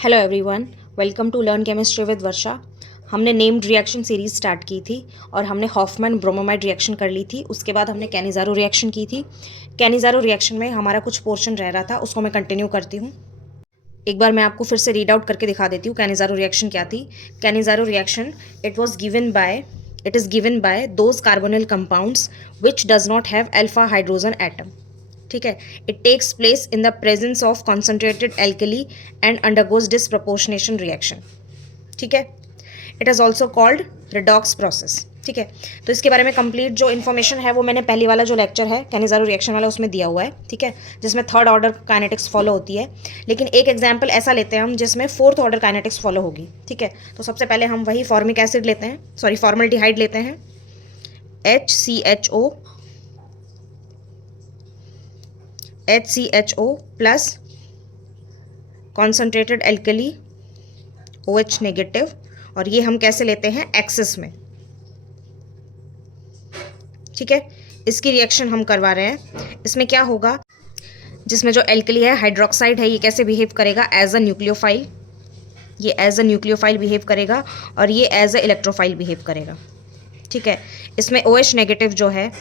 Hello everyone, welcome to learn chemistry with Varsha. हमने named reaction series start की थी और हमने हॉफमैन ब्रोमोमाइड रिएक्शन कर ली थी। उसके बाद हमने कैनिज़ारो रिएक्शन की थी। कैनिज़ारो रिएक्शन में हमारा कुछ पोर्शन रह रहा था, उसको मैं कंटिन्यू करती हूँ। एक बार मैं आपको फिर से रीड आउट करके दिखा देती हूँ कैनिज़ारो रिएक्शन क्या थी। Cannizzaro reaction it is given by those carbonyl compounds which does not have alpha hydrogen atom. ठीक है। It takes place in the presence of concentrated alkali and undergoes disproportionation reaction. ठीक है। It is also called redox process. ठीक है। तो इसके बारे में कंप्लीट जो इन्फॉर्मेशन है वो मैंने पहली वाला जो लेक्चर है कैनिज़ारो रिएक्शन वाला उसमें दिया हुआ है। ठीक है। जिसमें थर्ड ऑर्डर काइनेटिक्स फॉलो होती है, लेकिन एक एग्जाम्पल ऐसा लेते हैं हम जिसमें फोर्थ ऑर्डर काइनेटिक्स फॉलो होगी। ठीक है। तो सबसे पहले हम वही फॉर्मिक एसिड लेते हैं, सॉरी फॉर्मल्डिहाइड लेते हैं, HCHO plus concentrated alkali OH negative, और ये हम कैसे लेते हैं एक्सेस में। ठीक है। इसकी रिएक्शन हम करवा रहे हैं। इसमें क्या होगा, जिसमें जो एल्कली है हाइड्रोक्साइड है, ये कैसे बिहेव करेगा एज अ न्यूक्लियोफाइल। ये एज अ न्यूक्लियोफाइल बिहेव करेगा और ये एज अ इलेक्ट्रोफाइल बिहेव करेगा। ठीक है। इसमें OH नेगेटिव जो है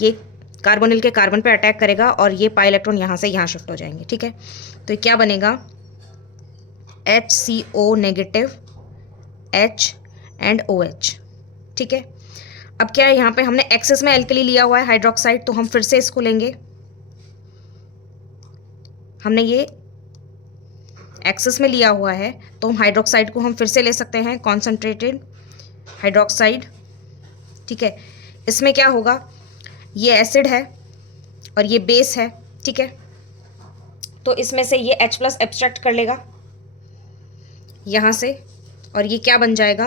ये कार्बोनिल के कार्बन पे अटैक करेगा और ये पाई इलेक्ट्रॉन यहाँ से यहाँ शिफ्ट हो जाएंगे। ठीक है। तो ये क्या बनेगा, HCO negative H and OH। ठीक है। अब क्या है, यहाँ पे हमने एक्सेस में एल्कली लिया हुआ है हाइड्रोक्साइड, तो हम फिर से इसको लेंगे। हमने ये एक्सेस में लिया हुआ है तो हम हाइड्रोक्साइड को हम फिर से ले सकते हैं, कॉन्सेंट्रेटेड हाइड्रोक्साइड। ठीक है। इसमें क्या होगा, ये एसिड है और ये बेस है। ठीक है। तो इसमें से ये H प्लस एब्स्ट्रैक्ट कर लेगा यहाँ से, और ये क्या बन जाएगा,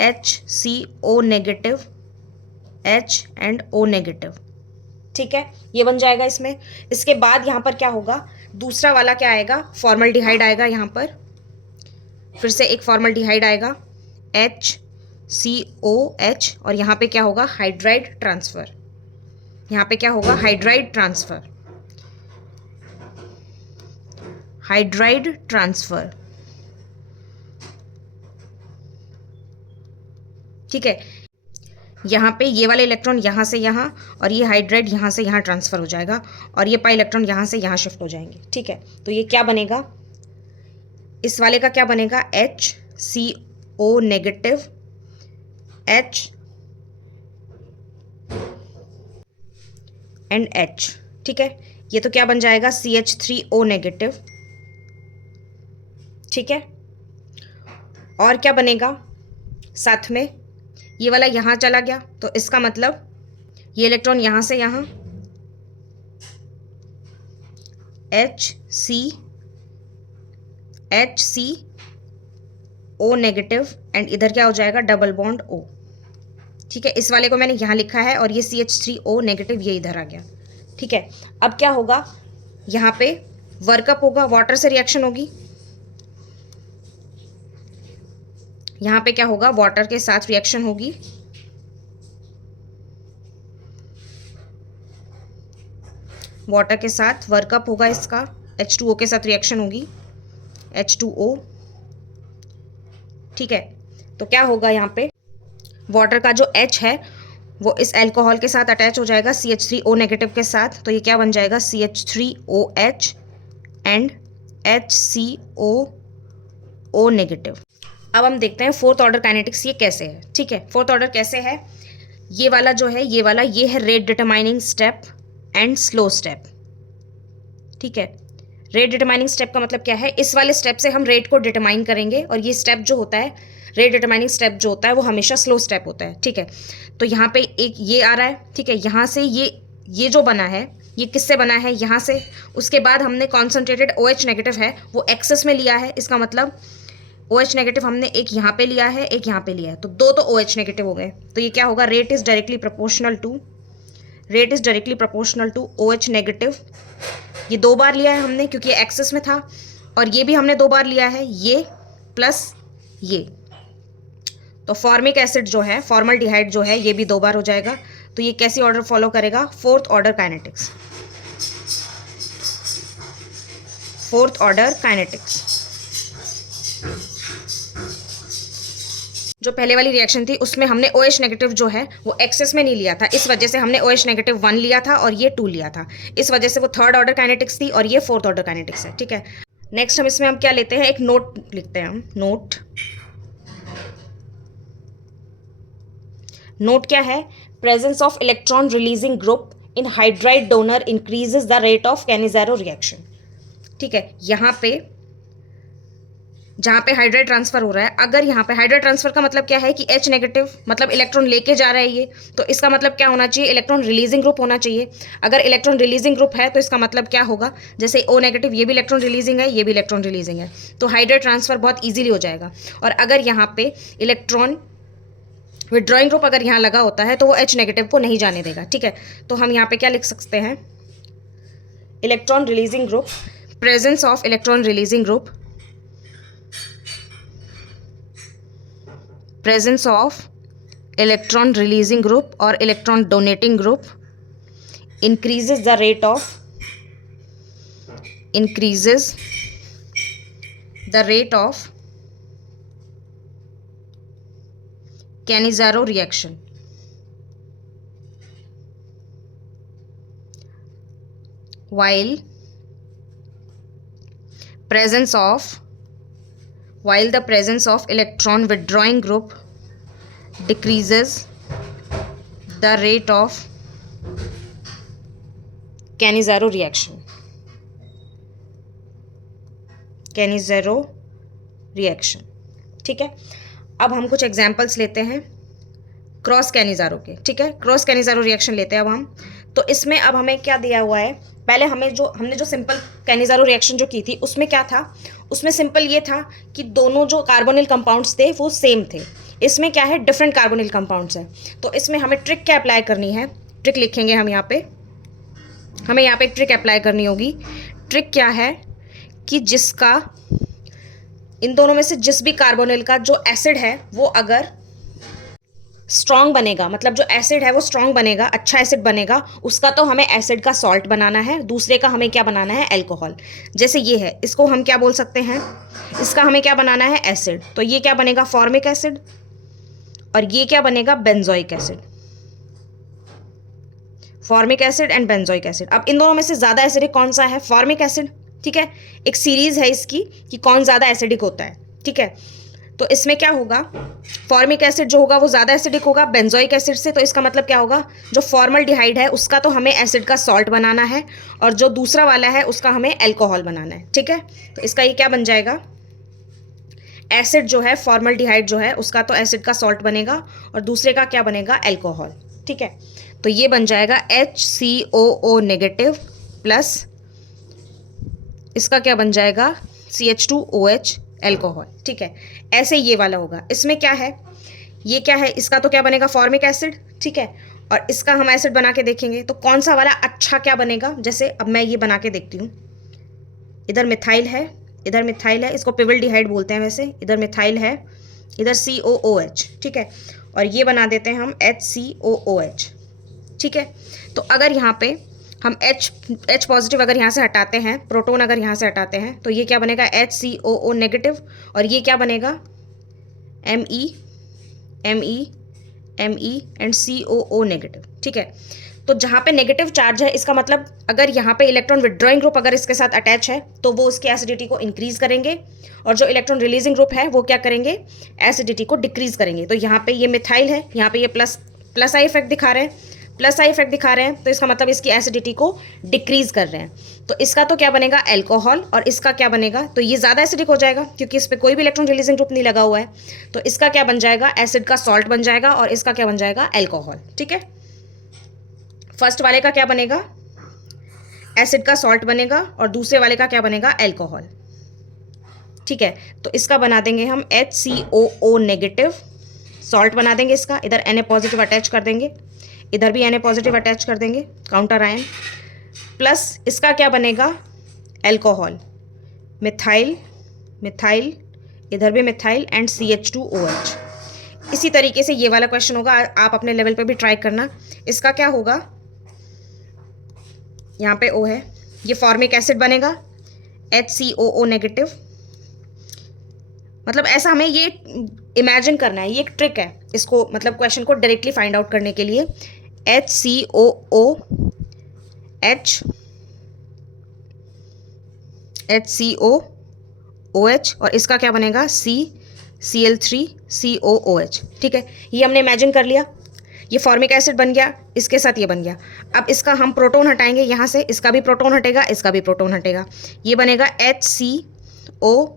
HCO negative H and O negative. ठीक है। ये बन जाएगा इसमें। इसके बाद यहाँ पर क्या होगा, दूसरा वाला क्या आएगा, फॉर्मल्डिहाइड आएगा यहाँ पर। फिर से एक फॉर्मल्डिहाइड आएगा HCOH, और यहाँ पे क्या होगा, हाइड्राइड ट्रांसफर। यहाँ पे क्या होगा, हाइड्राइड ट्रांसफर, हाइड्राइड ट्रांसफर। ठीक है। यहाँ पे ये वाले इलेक्ट्रॉन यहाँ से यहाँ और ये हाइड्राइड यहाँ से यहाँ ट्रांसफर हो जाएगा और ये पाई इलेक्ट्रॉन यहाँ से यहाँ शिफ्ट हो जाएंगे। ठीक है। तो ये क्या बनेगा, इस वाले का क्या बनेगा, HCO negative H and H। ठीक है। ये तो क्या बन जाएगा, CH3O नेगेटिव। ठीक है। और क्या बनेगा साथ में, ये वाला यहाँ चला गया तो इसका मतलब ये इलेक्ट्रॉन यहाँ से यहाँ HCO नेगेटिव एंड इधर क्या हो जाएगा, डबल बॉन्ड O। ठीक है। इस वाले को मैंने यहाँ लिखा है और ये CH3O नेगेटिव ये इधर आ गया। ठीक है। अब क्या होगा, यहाँ पे वर्कअप होगा, वाटर से रिएक्शन होगी। यहाँ पे क्या होगा, वाटर के साथ रिएक्शन होगी। वाटर के साथ वर्कअप होगा, इसका H2O के साथ रिएक्शन होगी, H2O। ठीक है। तो क्या होगा, यहाँ पे वाटर का जो H है वो इस अल्कोहल के साथ अटैच हो जाएगा CH3O नेगेटिव के साथ, तो ये क्या बन जाएगा, CH3OH एंड HCOO नेगेटिव। अब हम देखते हैं फोर्थ ऑर्डर काइनेटिक्स ये कैसे है। ठीक है। फोर्थ ऑर्डर कैसे है, ये वाला जो है, ये वाला ये है rate determining step and slow step. ठीक है। रेट डिटरमाइनिंग स्टेप का मतलब क्या है, इस वाले स्टेप से हम रेट को डिटरमाइन करेंगे और ये स्टेप जो होता है, रेट डिटरमाइनिंग स्टेप जो होता है वो हमेशा स्लो स्टेप होता है। ठीक है। तो यहाँ पे एक ये आ रहा है। ठीक है। यहाँ से ये जो बना है ये किससे बना है, यहाँ से। उसके बाद हमने कॉन्सेंट्रेटेड OH नेगेटिव है वो एक्सेस में लिया है, इसका मतलब OH नेगेटिव हमने एक यहाँ पे लिया है, एक यहाँ पे लिया है, तो दो तो OH नेगेटिव हो गए। तो ये क्या होगा, rate is directly proportional to OH negative. ये 2 बार लिया है हमने क्योंकि ये एक्सेस में था, और ये भी हमने 2 बार लिया है, ये प्लस ये। तो फॉर्मिक एसिड जो है, फॉर्मल्डिहाइड जो है, ये भी 2 बार हो जाएगा। तो ये कैसी ऑर्डर फॉलो करेगा, फोर्थ ऑर्डर काइनेटिक्स। जो पहले वाली रिएक्शन थी उसमें हमने OH नेगेटिव जो है वो एक्सेस में नहीं लिया था, इस वजह से हमने OH नेगेटिव 1 लिया था और ये 2 लिया था, इस वजह से वो थर्ड ऑर्डर काइनेटिक्स थी और ये फोर्थ ऑर्डर काइनेटिक्स है। ठीक है, नेक्स्ट हम इसमें क्या लेते हैं, एक नोट लिखते हैं हम। नोट क्या है, presence of electron releasing group in hydride donor increases the rate of Cannizzaro reaction. ठीक है, यहाँ पे जहाँ पे हाइड्राइड ट्रांसफर हो रहा है, अगर यहाँ पे हाइड्राइड ट्रांसफर का मतलब क्या है कि H नेगेटिव मतलब इलेक्ट्रॉन लेके जा रहा है ये, तो इसका मतलब क्या होना चाहिए, इलेक्ट्रॉन रिलीजिंग ग्रुप होना चाहिए। अगर इलेक्ट्रॉन रिलीजिंग ग्रुप है तो इसका मतलब क्या होगा, जैसे O नेगेटिव ये भी इलेक्ट्रॉन रिलीजिंग है, ये भी इलेक्ट्रॉन रिलीजिंग है, तो हाइड्राइड ट्रांसफर बहुत ईजिली हो जाएगा। और अगर यहाँ पे इलेक्ट्रॉन विड्रॉइंग ग्रुप अगर यहाँ लगा होता है तो वो H नेगेटिव को नहीं जाने देगा। ठीक है, तो हम यहाँ पे क्या लिख सकते हैं, electron releasing group, presence of electron releasing group, presence of electron releasing group or electron donating group increases the rate of Cannizzaro reaction, while the presence of electron withdrawing group decreases the rate of Cannizzaro reaction. ठीक है, अब हम कुछ examples लेते हैं cross Cannizzaro के। ठीक है, क्रॉस कैनिज़ारो रिएक्शन लेते हैं अब हम। तो इसमें अब हमें क्या दिया हुआ है, पहले हमने जो सिंपल कैनिज़ारो रिएक्शन जो की थी उसमें क्या था, उसमें सिंपल ये था कि दोनों जो कार्बोनिल कंपाउंड्स थे वो सेम थे। इसमें क्या है, डिफरेंट कार्बोनिल कंपाउंड्स हैं। तो इसमें हमें ट्रिक क्या अप्लाई करनी है, ट्रिक लिखेंगे हम यहाँ पे, हमें यहाँ पे एक ट्रिक अप्लाई करनी होगी। ट्रिक क्या है कि जिसका इन दोनों में से जिस भी कार्बोनिल का जो एसिड है वो अगर स्ट्रॉन्ग बनेगा, मतलब जो एसिड है वो स्ट्रॉन्ग बनेगा, अच्छा एसिड बनेगा, उसका तो हमें एसिड का सॉल्ट बनाना है, दूसरे का हमें क्या बनाना है, एल्कोहल। जैसे ये है, इसको हम क्या बोल सकते हैं, इसका हमें क्या बनाना है, एसिड, तो ये क्या बनेगा, फॉर्मिक एसिड, और ये क्या बनेगा, benzoic acid. Formic acid and benzoic acid. अब इन दोनों में से ज़्यादा एसिडिक कौन सा है, फॉर्मिक एसिड। ठीक है, एक सीरीज है इसकी कि कौन ज़्यादा एसिडिक होता है। ठीक है, तो इसमें क्या होगा, फॉर्मिक एसिड जो होगा वो ज़्यादा एसिडिक होगा बेंजोइक एसिड से, तो इसका मतलब क्या होगा, जो फॉर्मल्डिहाइड है उसका तो हमें एसिड का सॉल्ट बनाना है और जो दूसरा वाला है उसका हमें एल्कोहल बनाना है। ठीक है, तो इसका ये क्या बन जाएगा, एसिड जो है फॉर्मल्डिहाइड जो है उसका तो एसिड का सॉल्ट बनेगा और दूसरे का क्या बनेगा, एल्कोहल। ठीक है, तो ये बन जाएगा HCOO नेगेटिव प्लस इसका क्या बन जाएगा, CH2OH एल्कोहल। ठीक है, ऐसे ये वाला होगा। इसमें क्या है, ये क्या है, इसका तो क्या बनेगा, फॉर्मिक एसिड। ठीक है, और इसका हम एसिड बना के देखेंगे तो कौन सा वाला अच्छा क्या बनेगा, जैसे अब मैं ये बना के देखती हूँ, इधर मिथाइल है, इधर मिथाइल है, इसको पिवल्डिहाइड बोलते हैं वैसे, इधर मिथाइल है, इधर COOH। ठीक है, और ये बना देते हैं हम HCOOH। ठीक है, तो अगर यहाँ पे हम H पॉजिटिव अगर यहाँ से हटाते हैं, प्रोटॉन अगर यहाँ से हटाते हैं, तो ये क्या बनेगा, HCOO नेगेटिव, और ये क्या बनेगा, Me एंड COO नेगेटिव। ठीक है, तो जहाँ पे नेगेटिव चार्ज है इसका मतलब अगर यहाँ पे इलेक्ट्रॉन विड्रॉइंग ग्रुप अगर इसके साथ अटैच है तो वो उसकी एसिडिटी को इंक्रीज करेंगे, और जो इलेक्ट्रॉन रिलीजिंग ग्रुप है वो क्या करेंगे, एसिडिटी को डिक्रीज करेंगे। तो यहाँ पे ये मिथाइल है, यहाँ पे ये प्लस आई इफेक्ट दिखा रहे हैं, तो इसका मतलब इसकी एसिडिटी को डिक्रीज कर रहे हैं। तो इसका तो क्या बनेगा, एल्कोहल, और इसका क्या बनेगा, तो ये ज़्यादा एसिडिक हो जाएगा क्योंकि इस पर कोई भी इलेक्ट्रॉन रिलीजिंग ग्रुप नहीं लगा हुआ है, तो इसका क्या बन जाएगा, एसिड का सॉल्ट बन जाएगा, और इसका क्या बन जाएगा, एल्कोहल। ठीक है, फर्स्ट वाले का क्या बनेगा, एसिड का सॉल्ट बनेगा, और दूसरे वाले का क्या बनेगा, एल्कोहल। ठीक है, तो इसका बना देंगे हम HCOO नेगेटिव, सॉल्ट बना देंगे इसका, इधर Na पॉजिटिव अटैच कर देंगे, इधर भी Na पॉजिटिव अटैच कर देंगे, काउंटर आयन, प्लस इसका क्या बनेगा, एल्कोहल, मिथाइल, इधर भी मिथाइल एंड CH2OH। इसी तरीके से ये वाला क्वेश्चन होगा, आप अपने लेवल पे भी ट्राई करना। इसका क्या होगा, यहाँ पे O है, ये फॉर्मिक एसिड बनेगा HCOO नेगेटिव, मतलब ऐसा हमें ये इमेजिन करना है, ये एक ट्रिक है इसको, मतलब क्वेश्चन को डायरेक्टली फाइंड आउट करने के लिए। HCOOH, HCOOH, और इसका क्या बनेगा, CCl3COOH। ठीक है, ये हमने इमेजिन कर लिया, ये फॉर्मिक एसिड बन गया, इसके साथ ये बन गया। अब इसका हम प्रोटॉन हटाएंगे यहाँ से, इसका भी प्रोटॉन हटेगा, इसका भी प्रोटॉन हटेगा, ये बनेगा HCOO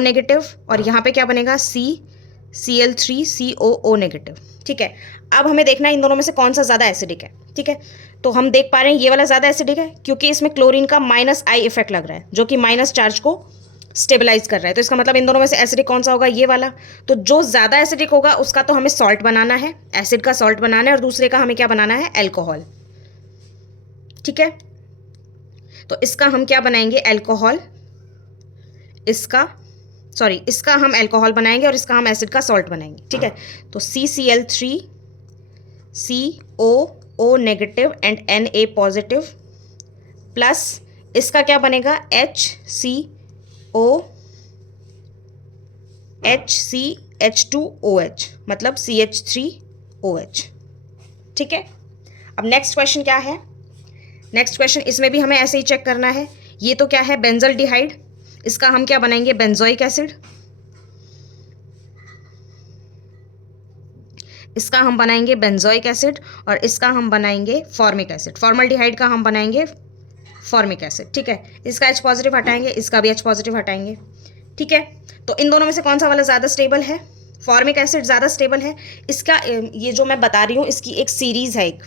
नेगेटिव, और यहाँ पे क्या बनेगा, CCl3COO नेगेटिव। ठीक है, अब हमें देखना है इन दोनों में से कौन सा ज़्यादा एसिडिक है। ठीक है, तो हम देख पा रहे हैं ये वाला ज़्यादा एसिडिक है, क्योंकि इसमें क्लोरीन का -I इफेक्ट लग रहा है, जो कि माइनस चार्ज को स्टेबलाइज कर रहा है। तो इसका मतलब इन दोनों में से एसिडिक कौन सा होगा, ये वाला। तो जो ज़्यादा एसिडिक होगा उसका तो हमें सॉल्ट बनाना है, एसिड का सॉल्ट बनाना है, और दूसरे का हमें क्या बनाना है, एल्कोहल। ठीक है, तो इसका हम क्या बनाएंगे, एल्कोहल, इसका हम एल्कोहल बनाएंगे और इसका हम एसिड का सॉल्ट बनाएंगे। ठीक है, तो CCl3COO negative and Na positive, plus इसका क्या बनेगा, HCH2OH, मतलब CH3OH। ठीक है, अब नेक्स्ट क्वेश्चन क्या है, नेक्स्ट क्वेश्चन इसमें भी हमें ऐसे ही चेक करना है। ये तो क्या है, बेंजल डिहाइड, इसका हम क्या बनाएंगे, बेंजोइक एसिड, इसका हम बनाएंगे बेंजोइक एसिड, और इसका हम बनाएंगे फॉर्मिक एसिड। फॉर्मल्डिहाइड का हम बनाएंगे फॉर्मिक एसिड। ठीक है, इसका H पॉजिटिव हटाएंगे, इसका भी H पॉजिटिव हटाएंगे। ठीक है, तो इन दोनों में से कौन सा वाला ज़्यादा स्टेबल है, फॉर्मिक एसिड ज़्यादा स्टेबल है। इसका ये जो मैं बता रही हूँ इसकी एक सीरीज़ है, एक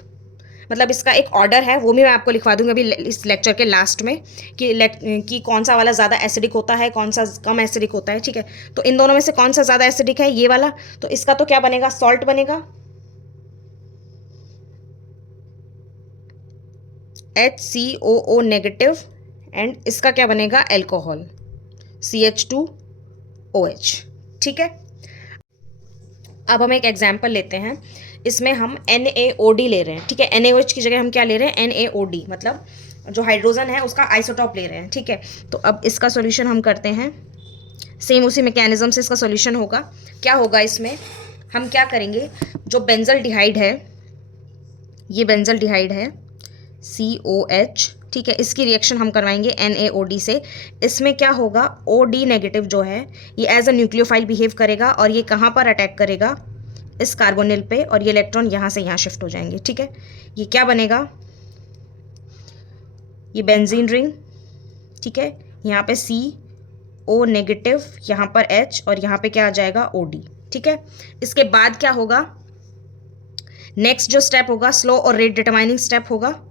मतलब इसका एक ऑर्डर है, वो भी मैं आपको लिखवा दूंगी अभी इस लेक्चर के लास्ट में, कि कौन सा वाला ज़्यादा एसिडिक होता है, कौन सा कम एसिडिक होता है। ठीक है, तो इन दोनों में से कौन सा ज़्यादा एसिडिक है, ये वाला। तो इसका तो क्या बनेगा, सॉल्ट बनेगा, HCOO नेगेटिव, एंड इसका क्या बनेगा, एल्कोहल, CH2OH। ठीक है, अब हम एक एग्जाम्पल लेते हैं, इसमें हम NaOD ले रहे हैं। ठीक है, NaOH की जगह हम क्या ले रहे हैं, NaOD, मतलब जो हाइड्रोजन है उसका आइसोटॉप ले रहे हैं। ठीक है, तो अब इसका सॉल्यूशन हम करते हैं, सेम उसी मैकेनिज्म से इसका सॉल्यूशन होगा। क्या होगा इसमें, हम क्या करेंगे, जो बेंजल डिहाइड है, ये बेंजल डिहाइड है COH। ठीक है, इसकी रिएक्शन हम करवाएंगे NaOD से। इसमें क्या होगा, OD नेगेटिव जो है ये एज अ न्यूक्लियोफाइल बिहेव करेगा, और ये कहाँ पर अटैक करेगा, इस कार्बोनिल पे, और ये इलेक्ट्रॉन यहाँ से यहाँ शिफ्ट हो जाएंगे। ठीक है, ये क्या बनेगा, ये बेंजीन रिंग। ठीक है, यहाँ पे CO नेगेटिव, यहाँ पर H, और यहाँ पे क्या आ जाएगा, OD। ठीक है, इसके बाद क्या होगा, नेक्स्ट जो स्टेप होगा, स्लो और रेट डिटरमाइनिंग स्टेप होगा।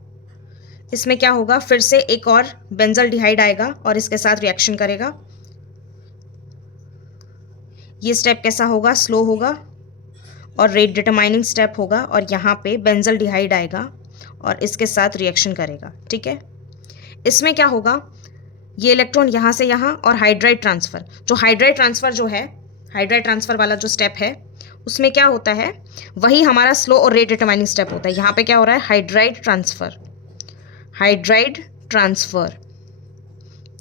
इसमें क्या होगा, फिर से एक और बेंजल डिहाइड आएगा और इसके साथ रिएक्शन करेगा। ये स्टेप कैसा होगा, स्लो होगा, और रेट डिटरमाइनिंग स्टेप होगा, और यहाँ पे बेंजल डिहाइड आएगा और इसके साथ रिएक्शन करेगा। ठीक है, इसमें क्या होगा, ये इलेक्ट्रॉन यहाँ से यहाँ, और हाइड्राइड ट्रांसफ़र, जो हाइड्राइड ट्रांसफ़र जो है, हाइड्राइड ट्रांसफ़र वाला जो स्टेप है, उसमें क्या होता है, वही हमारा स्लो और रेट डिटरमाइनिंग स्टेप होता है। यहाँ पे क्या हो रहा है, हाइड्राइड ट्रांसफ़र, हाइड्राइड ट्रांसफ़र।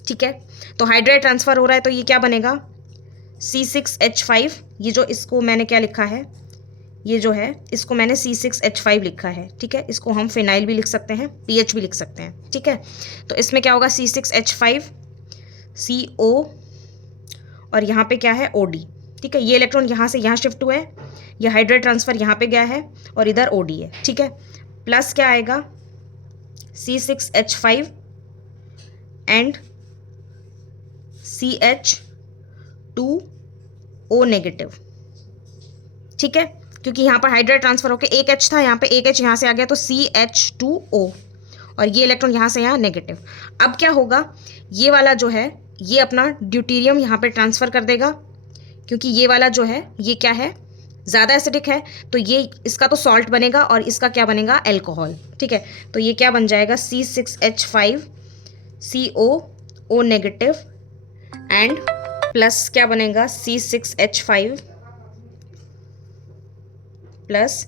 ठीक है, तो हाइड्राइड ट्रांसफ़र हो रहा है, तो ये क्या बनेगा, C6H5, ये जो इसको मैंने क्या लिखा है, ये जो है इसको मैंने C6H5 लिखा है। ठीक है, इसको हम फिनाइल भी लिख सकते हैं, PH भी लिख सकते हैं। ठीक है, तो इसमें क्या होगा, C6H5 CO, और यहाँ पे क्या है, OD। ठीक है, ये इलेक्ट्रॉन यहाँ से यहाँ शिफ्ट हुआ है, ये हाइड्राइड ट्रांसफ़र यहाँ पे गया है, और इधर OD है। ठीक है, प्लस क्या आएगा, C6H5 एंड CH2O नेगेटिव। ठीक है, क्योंकि यहाँ पर हाइड्राइड ट्रांसफर होकर एक H था, यहाँ पे एक H यहाँ से आ गया, तो CH2O, और ये इलेक्ट्रॉन यहाँ से यहाँ नेगेटिव। अब क्या होगा, ये वाला जो है ये अपना ड्यूटेरियम यहाँ पे ट्रांसफ़र कर देगा, क्योंकि ये वाला जो है ये क्या है, ज़्यादा एसिडिक है, तो ये इसका तो सॉल्ट बनेगा और इसका क्या बनेगा, एल्कोहल। ठीक है, तो ये क्या बन जाएगा, C6H5 COO negative, and plus क्या बनेगा, C6H5 प्लस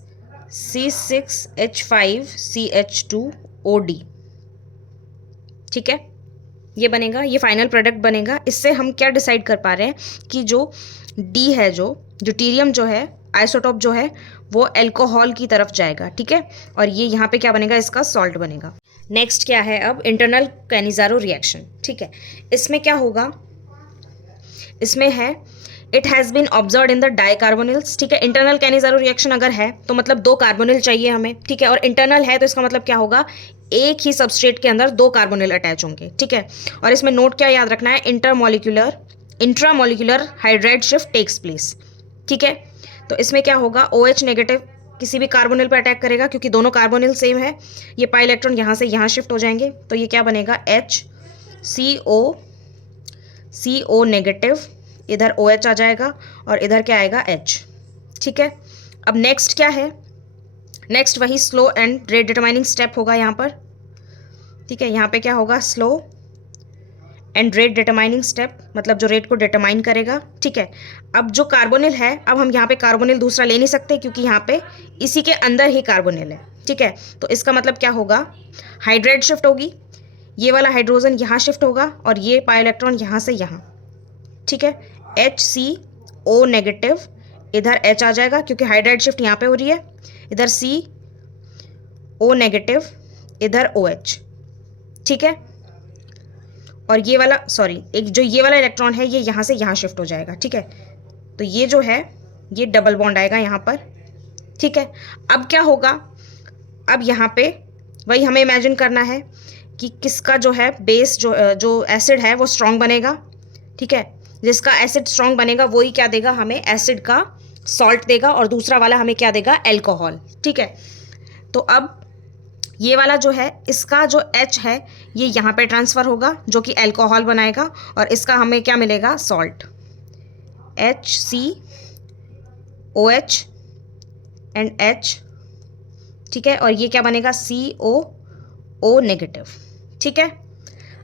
C6H5 CH2OD। ठीक है, ये बनेगा, ये फाइनल प्रोडक्ट बनेगा। इससे हम क्या डिसाइड कर पा रहे हैं कि जो डी है, जो ड्यूटेरियम जो है, आइसोटोप जो है, वो अल्कोहल की तरफ जाएगा, ठीक है। और ये यहाँ पे क्या बनेगा, इसका सॉल्ट बनेगा। नेक्स्ट क्या है अब, इंटरनल कैनिज़ारो रिएक्शन, ठीक है। इसमें क्या होगा, इसमें है it has been observe in the dicarbonyls, ठीक है। इंटरनल कैनिज़ारो रिएक्शन अगर है तो मतलब 2 कार्बोनिल चाहिए हमें, ठीक है। और इंटरनल है तो इसका मतलब क्या होगा, एक ही सबस्ट्रेट के अंदर 2 कार्बोनिल अटैच होंगे, ठीक है। और इसमें नोट क्या याद रखना है, intramolecular hydride shift takes place, ठीक है। तो इसमें क्या होगा, OH नेगेटिव किसी भी कार्बोनिल पर अटैक करेगा, क्योंकि दोनों कार्बोनिल सेम है। ये पाई इलेक्ट्रॉन यहाँ से यहाँ शिफ्ट हो जाएंगे, तो ये क्या बनेगा, CO नेगेटिव, इधर OH आ जाएगा और इधर क्या आएगा, H, ठीक है। अब नेक्स्ट क्या है, नेक्स्ट वही slow and rate determining step होगा यहाँ पर, ठीक है। यहाँ पे क्या होगा, slow and rate determining step, मतलब जो रेट को डिटरमाइन करेगा, ठीक है। अब जो कार्बोनिल है, अब हम यहाँ पे कार्बोनिल दूसरा ले नहीं सकते, क्योंकि यहाँ पे इसी के अंदर ही कार्बोनिल है, ठीक है। तो इसका मतलब क्या होगा, हाइड्राइड शिफ्ट होगी, ये वाला हाइड्रोजन यहाँ शिफ्ट होगा और ये पाई इलेक्ट्रॉन यहाँ से यहाँ, ठीक है। HCO नेगेटिव, इधर H आ जाएगा क्योंकि हाइड्राइड शिफ्ट यहाँ पे हो रही है, इधर CO नेगेटिव, इधर OH, ठीक है। और ये वाला, सॉरी, एक जो ये वाला इलेक्ट्रॉन है ये यहाँ से यहाँ शिफ्ट हो जाएगा, ठीक है। तो ये जो है ये डबल बॉन्ड आएगा यहाँ पर, ठीक है। अब क्या होगा, अब यहाँ पे वही हमें इमेजिन करना है कि किसका जो है बेस, जो एसिड है वो स्ट्रॉन्ग बनेगा, ठीक है। जिसका एसिड स्ट्रॉन्ग बनेगा वही क्या देगा हमें, एसिड का सॉल्ट देगा, और दूसरा वाला हमें क्या देगा, अल्कोहल, ठीक है। तो अब ये वाला जो है, इसका जो H है ये यहाँ पे ट्रांसफ़र होगा, जो कि अल्कोहल बनाएगा, और इसका हमें क्या मिलेगा, सॉल्ट, HCOH एंड H, ठीक है। और ये क्या बनेगा, COO नेगेटिव, ठीक है।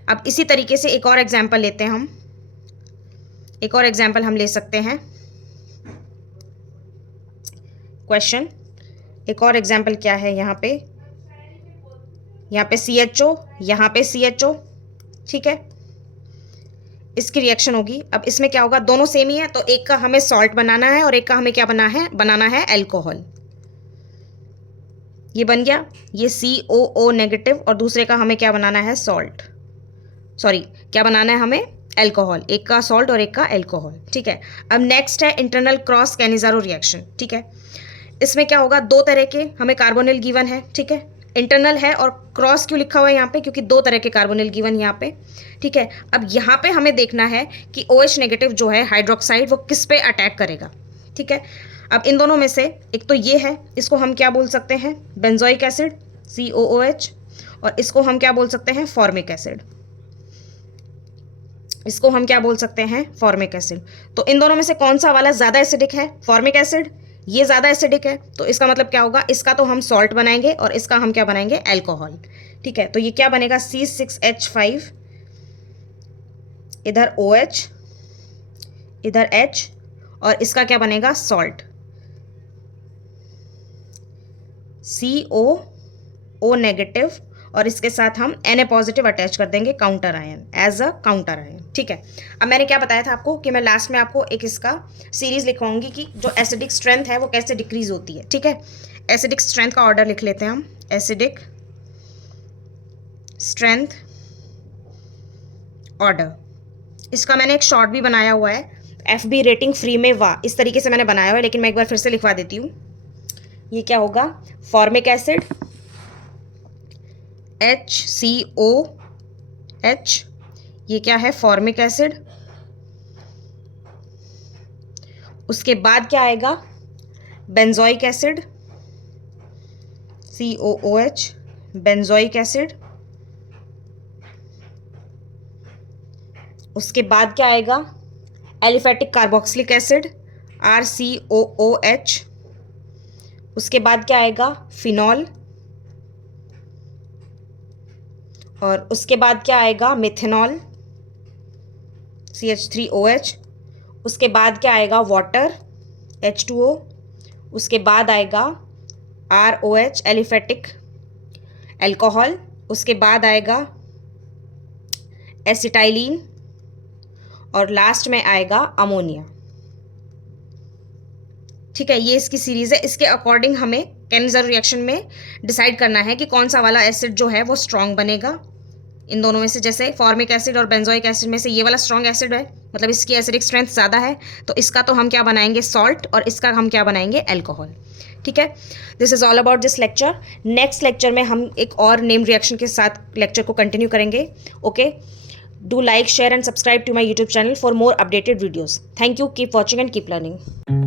अब इसी तरीके से एक और एग्जाम्पल लेते हैं हम, एक और एग्जाम्पल हम ले सकते हैं, क्वेश्चन, एक और एग्जाम्पल क्या है, यहाँ पे CHO, यहाँ पे CHO, ठीक है। इसकी रिएक्शन होगी। अब इसमें क्या होगा, दोनों सेम ही है, तो एक का हमें सॉल्ट बनाना है और एक का हमें क्या बनाना है अल्कोहल। ये बन गया, ये COO नेगेटिव, और दूसरे का हमें क्या बनाना है, सॉल्ट, सॉरी क्या बनाना है हमें, अल्कोहल, एक का सॉल्ट और एक का अल्कोहल, ठीक है। अब नेक्स्ट है इंटरनल क्रॉस कैनिज़ारो रिएक्शन, ठीक है। इसमें क्या होगा, 2 तरह के हमें कार्बोनिल गिवन है, ठीक है। इंटरनल है, और क्रॉस क्यों लिखा हुआ है यहाँ पे, क्योंकि 2 तरह के कार्बोनिल गिवन यहाँ पे, ठीक है। अब यहाँ पे हमें देखना है कि OH नेगेटिव जो है हाइड्रोक्साइड, वो किस पे अटैक करेगा, ठीक है। अब इन दोनों में से एक तो ये है, इसको हम क्या बोल सकते हैं, बेंजोइक एसिड, COOH, और इसको हम क्या बोल सकते हैं, फॉर्मिक एसिड, इसको हम क्या बोल सकते हैं, फॉर्मिक एसिड। तो इन दोनों में से कौन सा वाला ज़्यादा एसिडिक है, फॉर्मिक एसिड, ये ज़्यादा एसिडिक है, तो इसका मतलब क्या होगा, इसका तो हम सॉल्ट बनाएंगे और इसका हम क्या बनाएंगे, अल्कोहल, ठीक है। तो ये क्या बनेगा, C6H5, इधर OH, इधर H, और इसका क्या बनेगा, सॉल्ट, COO नेगेटिव, और इसके साथ हम Na पॉजिटिव अटैच कर देंगे, counter ion, as a counter ion, ठीक है। अब मैंने क्या बताया था आपको कि मैं लास्ट में आपको एक इसका सीरीज लिखवाऊंगी कि जो एसिडिक स्ट्रेंथ है वो कैसे डिक्रीज होती है, ठीक है। एसिडिक स्ट्रेंथ का ऑर्डर लिख लेते हैं हम, एसिडिक स्ट्रेंथ ऑर्डर, इसका मैंने एक शॉर्ट भी बनाया हुआ है, FB रेटिंग फ्री में वाह, इस तरीके से मैंने बनाया हुआ है, लेकिन मैं एक बार फिर से लिखवा देती हूँ। ये क्या होगा, फॉर्मिक एसिड, HCOH, ये क्या है, फॉर्मिक एसिड, उसके बाद क्या आएगा, benzoic acid, COOH, benzoic acid, उसके बाद क्या आएगा, एलिफेटिक कार्बोक्सिलिक एसिड, RCOOH, उसके बाद क्या आएगा, फिनॉल, और उसके बाद क्या आएगा, मिथेनॉल, CH3OH, उसके बाद क्या आएगा, वाटर, H2O, उसके बाद आएगा ROH, एलिफेटिक अल्कोहल, उसके बाद आएगा एसिटाइलिन और लास्ट में आएगा अमोनिया। ठीक है, ये इसकी सीरीज है। इसके अकॉर्डिंग हमें कैनिज़ारो रिएक्शन में डिसाइड करना है कि कौन सा वाला एसिड जो है वो स्ट्रॉन्ग बनेगा इन दोनों में से। जैसे फॉर्मिक एसिड और बेंजोइक एसिड में से ये वाला स्ट्रॉन्ग एसिड है, मतलब इसकी एसिडिक स्ट्रेंथ ज़्यादा है, तो इसका तो हम क्या बनाएंगे सॉल्ट, और इसका हम क्या बनाएंगे एल्कोहल। ठीक है, this is all about this lecture. Next lecture में हम एक और नेम रिएक्शन के साथ लेक्चर को कंटिन्यू करेंगे। Okay, do like, share and subscribe to my YouTube channel for more updated videos. Thank you, keep watching and keep learning.